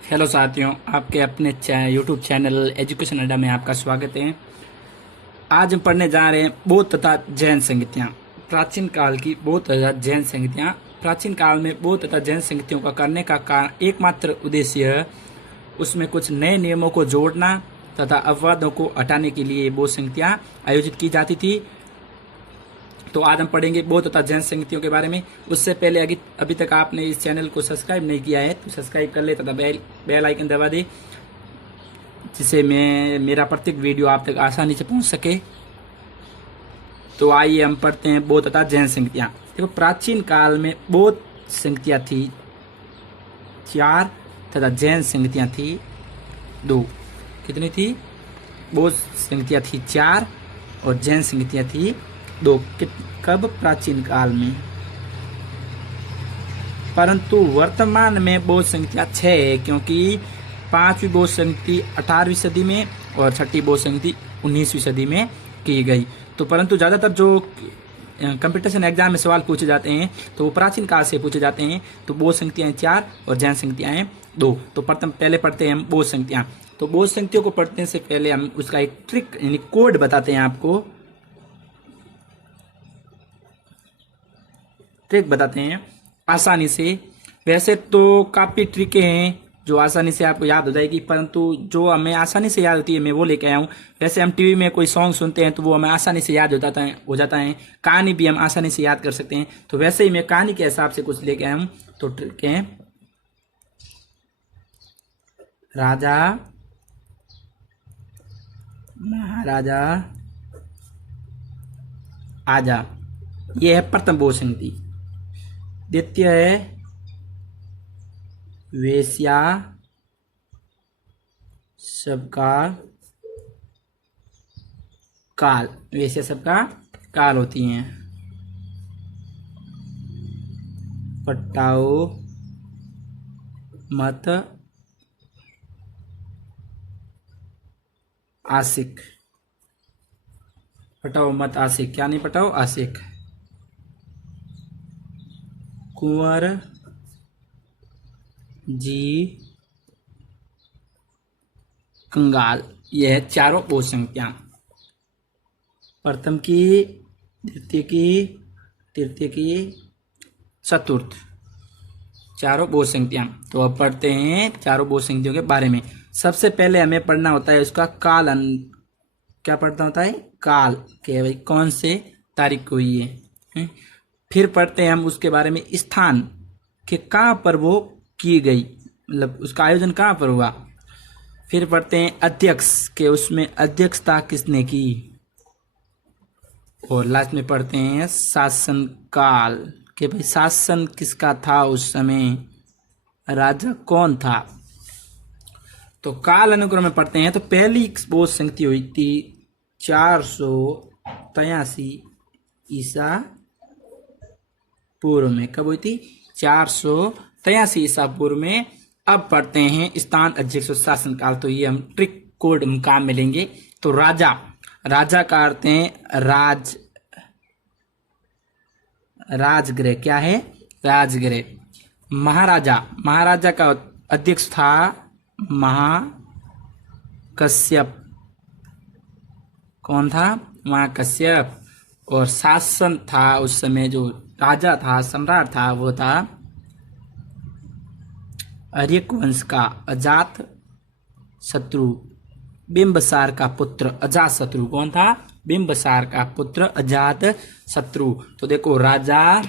Hello साथियों, आपके अपने यूट्यूब चैनल एजुकेशन अड्डा में आपका स्वागत है। आज हम पढ़ने जा रहे हैं बौद्ध तथा जैन संगतियाँ। प्राचीन काल की बौद्ध तथा जैन संगतियाँ। प्राचीन काल में बौद्ध तथा जैन संगतियों का करने का कारण एकमात्र उद्देश्य है उसमें कुछ नए नियमों को जोड़ना तथा अपवादों को हटाने के लिए बौद्ध संगतियाँ आयोजित की जाती थी। तो आज हम पढ़ेंगे बौद्ध तथा जैन संगतियों के बारे में। उससे पहले अभी तक आपने इस चैनल को सब्सक्राइब नहीं किया है तो सब्सक्राइब कर ले तथा बेल आइकन दबा दे, जिससे मेरा प्रत्येक वीडियो आप तक आसानी से पहुंच सके। तो आइए हम पढ़ते हैं बौद्ध तथा जैन संगतियाँ। देखो, प्राचीन काल में बौद्ध संगतियाँ थी 4 तथा जैन संगतियाँ थी 2। कितनी थी? बौद्ध संगतियाँ थी 4 और जैन संगतियाँ थी 2। कब? प्राचीन काल में। परंतु वर्तमान में बौद्ध संगतियाँ 6 है, क्योंकि 5वीं बौद्ध संगति 18वीं सदी में और 6ठी बौद्ध संगति 19वीं सदी में की गई। तो परंतु ज़्यादातर जो कंपटीशन एग्जाम में सवाल पूछे जाते हैं तो वो प्राचीन काल से पूछे जाते हैं। तो बौद्ध संगतियाँ 4 और जैन संगतियाँ 2। तो पहले पढ़ते हैं हम बौद्ध संगतियाँ। तो बौद्ध संगतियों को पढ़ने से पहले हम उसका एक ट्रिक यानी कोड बताते हैं आपको। ट्रिक बताते हैं आसानी से। वैसे तो काफ़ी ट्रिकें हैं जो आसानी से आपको याद हो जाएगी, परंतु जो हमें आसानी से याद होती है मैं वो लेके आया हूँ। वैसे हम टीवी में कोई सॉन्ग सुनते हैं तो वो हमें आसानी से याद हो जाता है। कहानी भी हम आसानी से याद कर सकते हैं। तो वैसे ही मैं कहानी के हिसाब से कुछ लेके आया हूँ। तो ट्रिक है, राजा महाराजा आजा, ये है प्रथम बौद्ध संगति। द्वितीय है वेश्या सबका काल। वेश्या सबका काल होती हैं। पटाओ मत आशिक। पटाओ मत आशिक, क्या नहीं पटाओ? आशिक। कुंवर जी कंगाल। यह है चारों बौद्ध संगतियाँ। प्रथम की, द्वितीय की, तृतीय की, चतुर्थ, चारों बौद्ध संगतियाँ। तो अब पढ़ते हैं चारों बौद्ध संगतियों के बारे में। सबसे पहले हमें पढ़ना होता है उसका काल। क्या पढ़ना होता है? काल के भाई कौन से तारीख को हुई है। फिर पढ़ते हैं हम उसके बारे में स्थान के कहाँ पर वो की गई, मतलब उसका आयोजन कहाँ पर हुआ। फिर पढ़ते हैं अध्यक्ष के, उसमें अध्यक्षता किसने की। और लास्ट में पढ़ते हैं शासन काल के भाई शासन किसका था उस समय, राजा कौन था। तो काल अनुक्रम में पढ़ते हैं। तो पहली बौद्ध संगति हुई थी 483 ईसा पूर्व में। कब हुई थी? 483 ईसा पूर्व में। अब पढ़ते हैं स्थान, अध्यक्ष और शासन काल। तो ये हम ट्रिक कोड हम काम में लेंगे। तो राजा, राजा का अर्थ है राजगृह। क्या है? राजगृह। महाराजा, महाराजा का अध्यक्ष था महाकश्यप। कौन था? महाकश्यप। और शासन था उस समय जो राजा था, सम्राट था, वो था अर्यक वंश का अजात शत्रु, बिंबसार का पुत्र अजात शत्रु। कौन था? बिंबसार का पुत्र अजात शत्रु। तो देखो, राजा,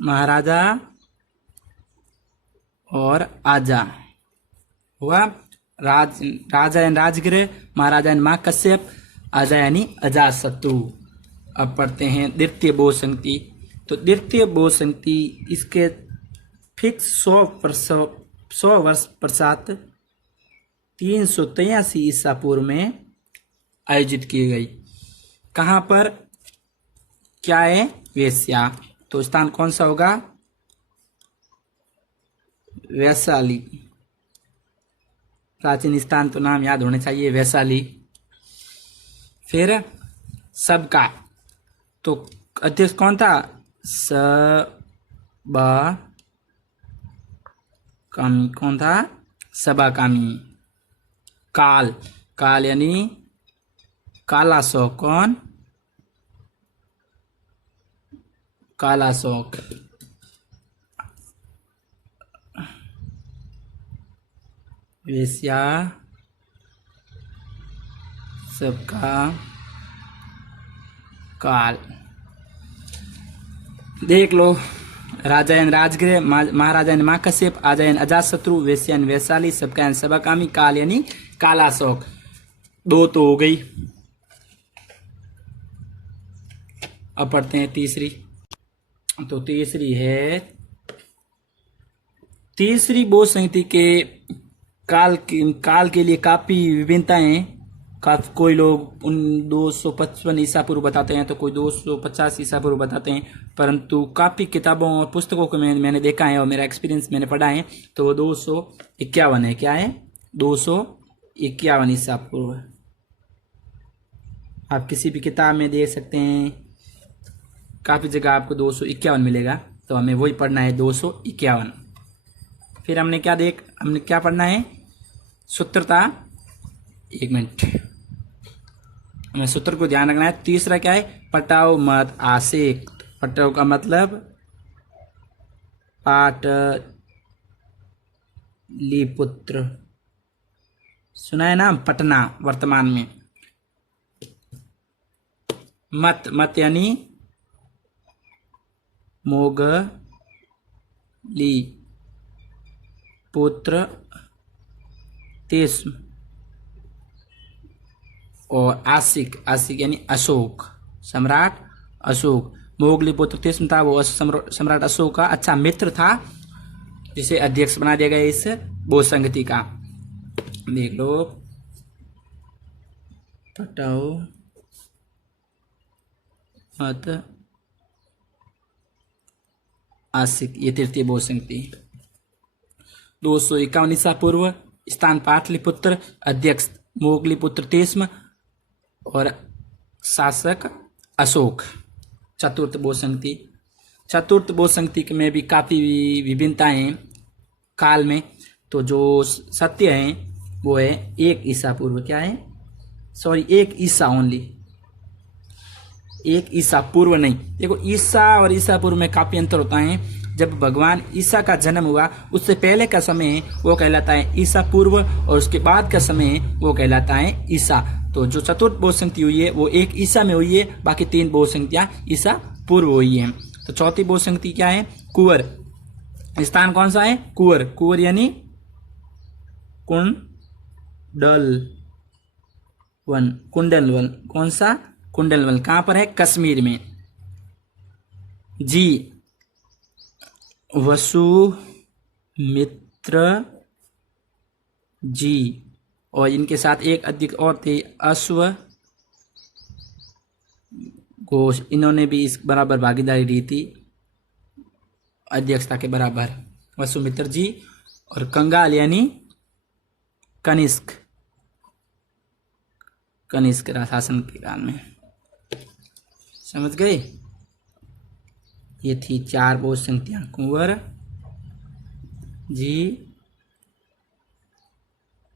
महाराजा और आजा हुआ। राजा यानी राजगृह, महाराजा यानी महाकश्यप, आजा यानी अजात शत्रु। अब पढ़ते हैं द्वितीय बौद्ध संगति। तो द्वितीय बौद्ध संगति इसके फिक्स 100 वर्ष पश्चात 383 ईसा पूर्व में आयोजित की गई। कहाँ पर? क्या है? वेश्या। तो स्थान कौन सा होगा? वैशाली। प्राचीन स्थान तो नाम याद होने चाहिए, वैशाली। फिर सबका। तो अध्यक्ष कौन था? सबा कामी। कौन था? सबा कामी। काल, काल यानी काला शौक। कौन? काला शौक। वेश्या सबका काल। देख लो, राजायन राजगृह, महाराजायन महाकश्यप, आजायन अजातशत्रु, वेश्यायन वैशाली, सबकायन सबकामी, काल यानी काला शौक। दो तो हो गई। अब पढ़ते हैं तीसरी। तो तीसरी है, तीसरी बोध संहिता के काल के लिए काफी विभिन्नताएं। काफी कोई लोग 255 ईसा पूर्व बताते हैं, तो कोई 250 ईसा पूर्व बताते हैं, परंतु काफी किताबों और पुस्तकों को मैंने देखा है और मेरा एक्सपीरियंस मैंने पढ़ा है, तो वो 251 है। क्या है? 251 ईसा पूर्व। आप किसी भी किताब में देख सकते हैं, काफी जगह आपको 251 मिलेगा, तो हमें वही पढ़ना है, 251। फिर हमने क्या पढ़ना है? सूत्र था, एक मिनट, हमें सूत्र को ध्यान रखना है। तीसरा क्या है? पटाओ मत आशिक। पटाओ का मतलब पाटलिपुत्र, सुना है ना? पटना वर्तमान में। मत, मत यानी मोगली पुत्र तेस्म, और आशिक, आशिक यानी अशोक, सम्राट अशोक। मोगली पुत्र तेस्म था, वो सम्राट अशोक का अच्छा मित्र था, जिसे अध्यक्ष बना दिया गया इस बोध संगति का। देख लो, पटाओ मत आशिक, ये तृतीय बोध संगति। 251 ईसा पूर्व, स्थान पाटलिपुत्र, अध्यक्ष मोगली पुत्र तेस्म और शासक अशोक। चतुर्थ बोध संगति। चतुर्थ बोध संगति में भी काफी विभिन्नताएं काल में। तो जो सत्य है वो है 1 ईसा पूर्व। क्या है? सॉरी, 1 ईसा ओनली, 1 ईसा पूर्व नहीं। देखो, ईसा और ईसा पूर्व में काफी अंतर होता है। जब भगवान ईसा का जन्म हुआ, उससे पहले का समय वो कहलाता है ईसा पूर्व, और उसके बाद का समय वो कहलाता है ईसा। तो जो चतुर्थ बोध संगति हुई है वो 1 ईसा में हुई है, बाकी 3 बोध संगतियां ईसा पूर्व हुई है। तो चौथी बोध संगति क्या है? कुंवर। स्थान कौन सा है? कुंवर। कुंवर यानी कुंडलवन, कुंडलवन। कौन सा? कुंडलवन। कहां पर है? कश्मीर में। जी, वसुमित्र जी, और इनके साथ एक अध्यक्ष और थे, अश्व घोष। इन्होंने भी इस बराबर भागीदारी दी थी, अध्यक्षता के बराबर। वसुमित्र जी और कंगाल यानी कनिष्क, कनिष्क शासन के काल में। समझ गए? ये थी 4 बोध संगतियां, कुंवर जी,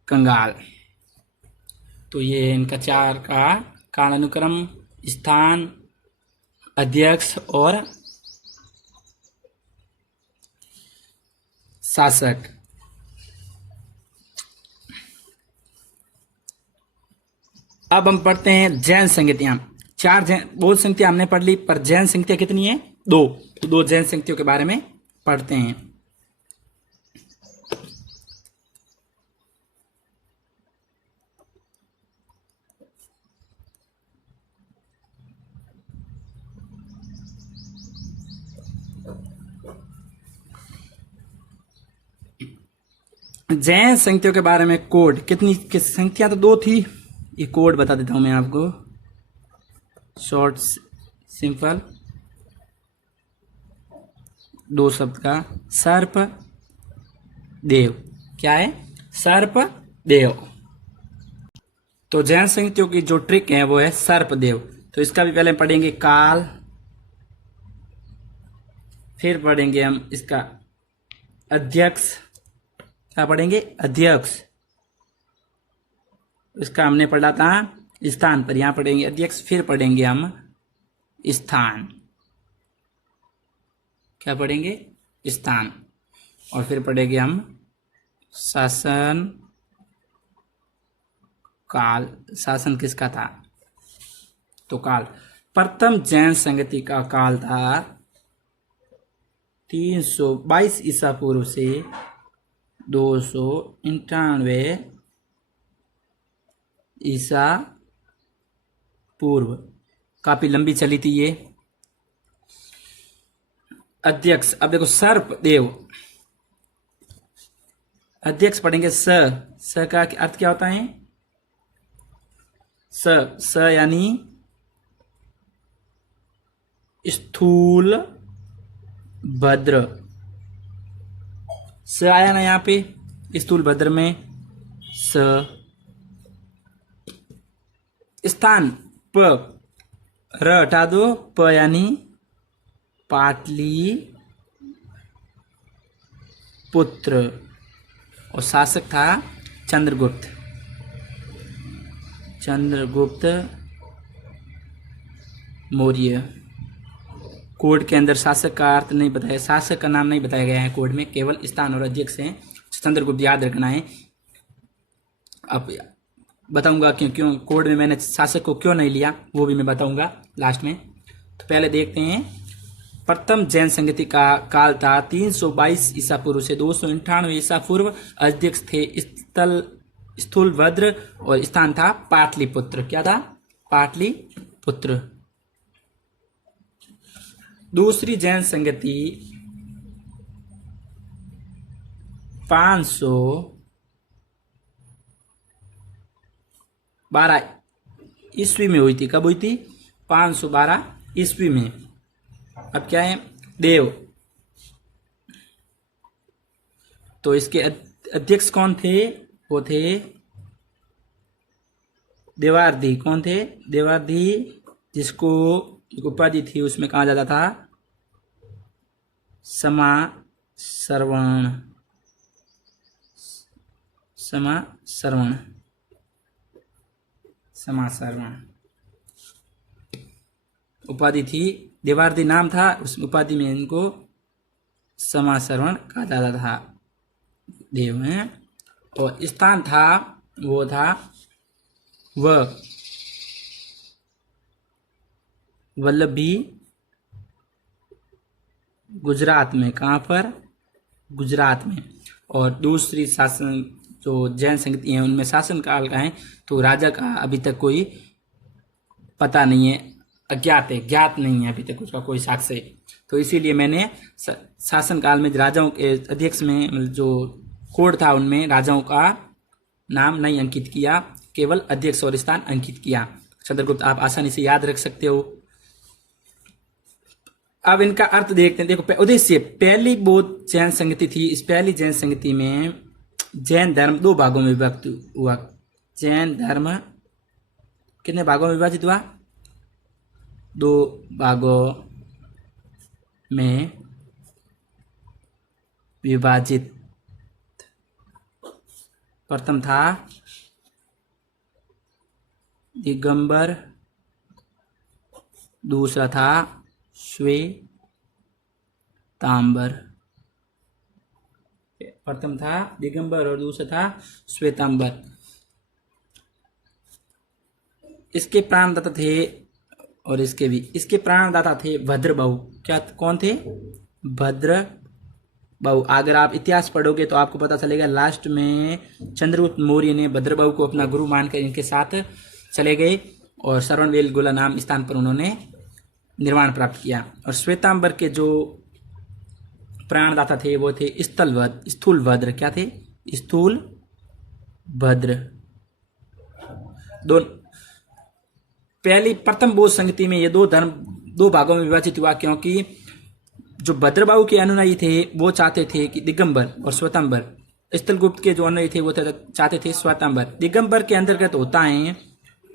कंगाल। तो ये इनका 4 का कालानुक्रम, स्थान, अध्यक्ष और शासक। अब हम पढ़ते हैं जैन संगतियां। 4 बोध संगतियां हमने पढ़ ली, पर जैन संगतियां कितनी है? 2। तो 2 जैन संगतियों के बारे में पढ़ते हैं। जैन संगतियों के बारे में कोड कितनी संगतियां? तो 2 थी। ये कोड बता देता हूं मैं आपको, शॉर्ट सिंपल, 2 शब्द का। सर्प देव। क्या है? सर्प देव। तो जैन संगतियों की जो ट्रिक है वो है सर्प देव। तो इसका भी पहले पढ़ेंगे काल, फिर पढ़ेंगे हम इसका अध्यक्ष। क्या पढ़ेंगे? अध्यक्ष। इसका हमने पढ़ा था स्थान पर, यहां पढ़ेंगे अध्यक्ष, फिर पढ़ेंगे हम स्थान। क्या पढ़ेंगे? स्थान। और फिर पढ़ेंगे हम शासन काल। शासन किसका था? तो काल। प्रथम जैन संगति का काल था 322 ईसा पूर्व से 298 ईसा पूर्व। काफी लंबी चली थी ये। अध्यक्ष, अब देखो सर्प देव, अध्यक्ष पढ़ेंगे स का अर्थ क्या होता है? स यानी स्थूल भद्र। स आया ना यहां पे स्थूल भद्र में स। स्थान प, र हटा दो, प यानी पाटली पुत्र। और शासक था चंद्रगुप्त। चंद्रगुप्त मौर्य। कोड के अंदर शासक का अर्थ नहीं बताया, शासक का नाम नहीं बताया गया है कोड में, केवल स्थान और अध्यक्ष हैं। चंद्रगुप्त याद रखना है। अब बताऊंगा क्यों कोड में मैंने शासक को क्यों नहीं लिया, वो भी मैं बताऊंगा लास्ट में। तो पहले देखते हैं। प्रथम जैन संगति का काल था 322 ईसा पूर्व से 298 ईसा पूर्व। अध्यक्ष थे स्थूलभद्र और स्थान था पाटलिपुत्र। क्या था? पाटलिपुत्र। दूसरी जैन संगति 512 ईस्वी में हुई थी। कब हुई थी? 512 ईस्वी में। अब क्या है? देव। तो इसके अध्यक्ष कौन थे? वो थे देवार्धी। कौन थे? देवार्धी, जिसको उपाधि थी उसमें कहा जाता था समासरवण। समासरवण उपाधि थी। देवार्धी नाम था, उस उपाधि में इनको समासरवण कहा जाता था। देव हैं। और स्थान था, वो था वल्लभी, गुजरात में। कहाँ पर? गुजरात में। और दूसरी शासन जो जैन संगति है उनमें शासन काल का है, तो राजा का अभी तक कोई पता नहीं है, अज्ञात है, ज्ञात नहीं है अभी तक उसका कोई साक्ष्य। तो इसीलिए मैंने शासन काल में राजाओं के अध्यक्ष में जो कोड था उनमें राजाओं का नाम नहीं अंकित किया, केवल अध्यक्ष और स्थान अंकित किया। चंद्रगुप्त आप आसानी से याद रख सकते हो। अब इनका अर्थ देखते हैं। देखो उद्देश्य, पहली बौद्ध जैन संगति थी। इस पहली जैन संगति में जैन धर्म 2 भागों में विभक्त हुआ। जैन धर्म कितने भागों में विभाजित हुआ? 2 भागों में विभाजित। प्रथम था दिगंबर, दूसरा था श्वेतांबर। प्रथम था दिगंबर और दूसरा था श्वेतांबर। इसके प्राणदाता थे, और इसके प्राणदाता थे भद्रबाहु। क्या? कौन थे? भद्रबाहु। अगर आप इतिहास पढ़ोगे तो आपको पता चलेगा, लास्ट में चंद्रगुप्त मौर्य ने भद्रबाहु को अपना गुरु मानकर इनके साथ चले गए और श्रवणबेलगोला नाम स्थान पर उन्होंने निर्वाण प्राप्त किया। और श्वेतांबर के जो प्राणदाता थे वो थे स्थूलभद्र। क्या थे? स्थूलभद्र। प्रथम बौद्ध संगति में ये 2 भागों में विभाजित हुआ, क्योंकि जो भद्रबाहु के अनुयायी थे वो चाहते थे कि दिगंबर और श्वेतांबर। स्थलगुप्त के जो अनुयायी थे वो चाहते थे श्वेतांबर। दिगंबर के अंतर्गत होता है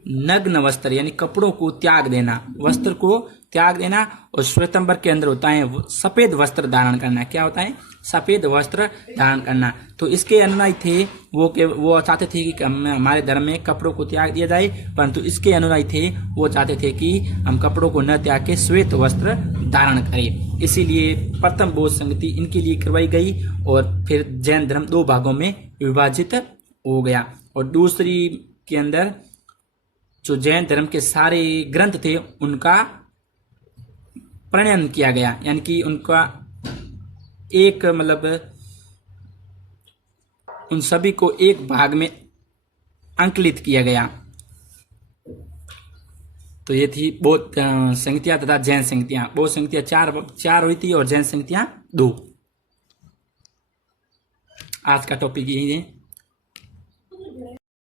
नग्न वस्त्र यानी कपड़ों को त्याग देना, वस्त्र को त्याग देना। और श्वेतंबर के अंदर होता है सफेद वस्त्र धारण करना। क्या होता है? सफेद वस्त्र धारण करना। तो इसके अनुयायी थे वो चाहते थे कि हमारे धर्म में कपड़ों को त्याग दिया जाए, परंतु इसके अनुयायी थे वो चाहते थे कि हम कपड़ों को न त्याग के श्वेत वस्त्र धारण करें। इसीलिए प्रथम बौद्ध संगति इनके लिए करवाई गई और फिर जैन धर्म 2 भागों में विभाजित हो गया। और दूसरी के अंदर जो जैन धर्म के सारे ग्रंथ थे उनका प्रणयन किया गया, यानी कि उनका एक मतलब उन सभी को एक भाग में अंकलित किया गया। तो ये थी बौद्ध संहिता तथा जैन संहिता। बौद्ध संहिता 4 हुई थी और जैन संहिता 2। आज का टॉपिक यही है।